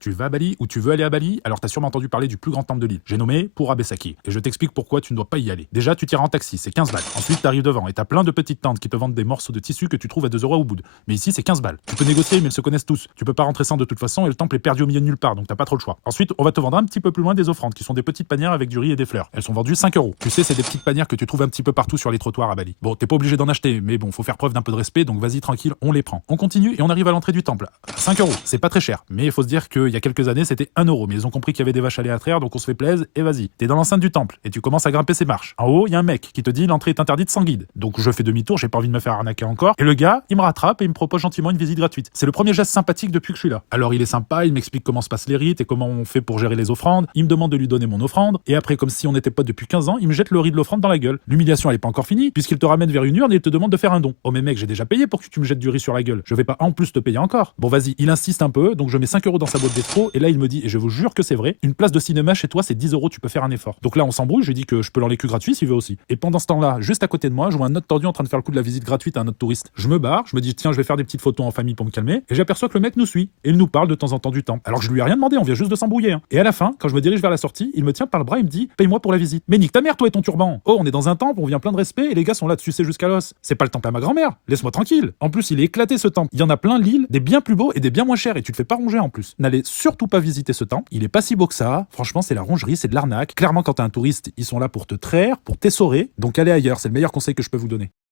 Tu vas à Bali ou tu veux aller à Bali? Alors t'as sûrement entendu parler du plus grand temple de l'île. J'ai nommé Pura Besaki. Et je t'explique pourquoi tu ne dois pas y aller. Déjà, tu tires en taxi, c'est 15 balles. Ensuite, t'arrives devant et t'as plein de petites tentes qui te vendent des morceaux de tissu que tu trouves à 2 euros au bout. Mais ici, c'est 15 balles. Tu peux négocier, mais ils se connaissent tous. Tu peux pas rentrer sans de toute façon et le temple est perdu au milieu de nulle part, donc t'as pas trop le choix. Ensuite, on va te vendre un petit peu plus loin des offrandes qui sont des petites panières avec du riz et des fleurs. Elles sont vendues 5 euros. Tu sais, c'est des petites panières que tu trouves un petit peu partout sur les trottoirs à Bali. Bon, t'es pas obligé d'en acheter, mais bon, faut faire preuve d'un peu de respect, donc vas-y tranquille, on les prend. On continue et on arrive à l'entrée du temple. 5 euros, c'est pas très cher, mais il faut se dire qu'il y a quelques années c'était 1 euro, mais ils ont compris qu'il y avait des vaches aléatoires, donc on se fait plaisir et vas-y. T'es dans l'enceinte du temple et tu commences à grimper ces marches. En haut, il y a un mec qui te dit l'entrée est interdite sans guide. Donc je fais demi-tour, j'ai pas envie de me faire arnaquer encore. Et le gars, il me rattrape et il me propose gentiment une visite gratuite. C'est le premier geste sympathique depuis que je suis là. Alors il est sympa, il m'explique comment se passent les rites et comment on fait pour gérer les offrandes. Il me demande de lui donner mon offrande et après, comme si on n'était pas depuis 15 ans, il me jette le riz de l'offrande dans la gueule. L'humiliation elle est pas encore finie puisqu'il te ramène vers une urne et il te demande de faire un don. Oh mais mec, j'ai déjà payé pour que tu me jettes du riz sur la gueule. Je vais pas en plus te payer encore. Bon vas-y, il insiste un peu, donc je mets 5 euros dans sa boîte d'escroc et là il me dit, et je vous jure que c'est vrai, une place de cinéma chez toi c'est 10 euros, tu peux faire un effort. Donc là on s'embrouille, je lui dis que je peux l'enlever gratuit s'il veut aussi. Et pendant ce temps-là, juste à côté de moi, je vois un autre tordu en train de faire le coup de la visite gratuite à un autre touriste. Je me barre, je me dis tiens je vais faire des petites photos en famille pour me calmer, et j'aperçois que le mec nous suit et il nous parle de temps en temps du temple. Alors que je lui ai rien demandé, on vient juste de s'embrouiller. Hein. Et à la fin, quand je me dirige vers la sortie, il me tient par le bras et me dit paye-moi pour la visite. Mais nique ta mère toi et ton turban. Oh on est dans un temple, on vient plein de respect et les gars sont là de sucer jusqu'à l'os. C'est pas le temple à ma grand-mère, laisse-moi tranquille. En plus il est éclaté ce temple. Il y en a plein l'île, des bien plus beaux et des bien moins chers et tu te fais pas ronger en plus. N'allez surtout pas visiter ce temple, il est pas si beau que ça. Franchement c'est la rongerie, c'est de l'arnaque. Clairement quand t'es un touriste, ils sont là pour te traire, pour t'essorer. Donc allez ailleurs, c'est le meilleur conseil que je peux vous donner.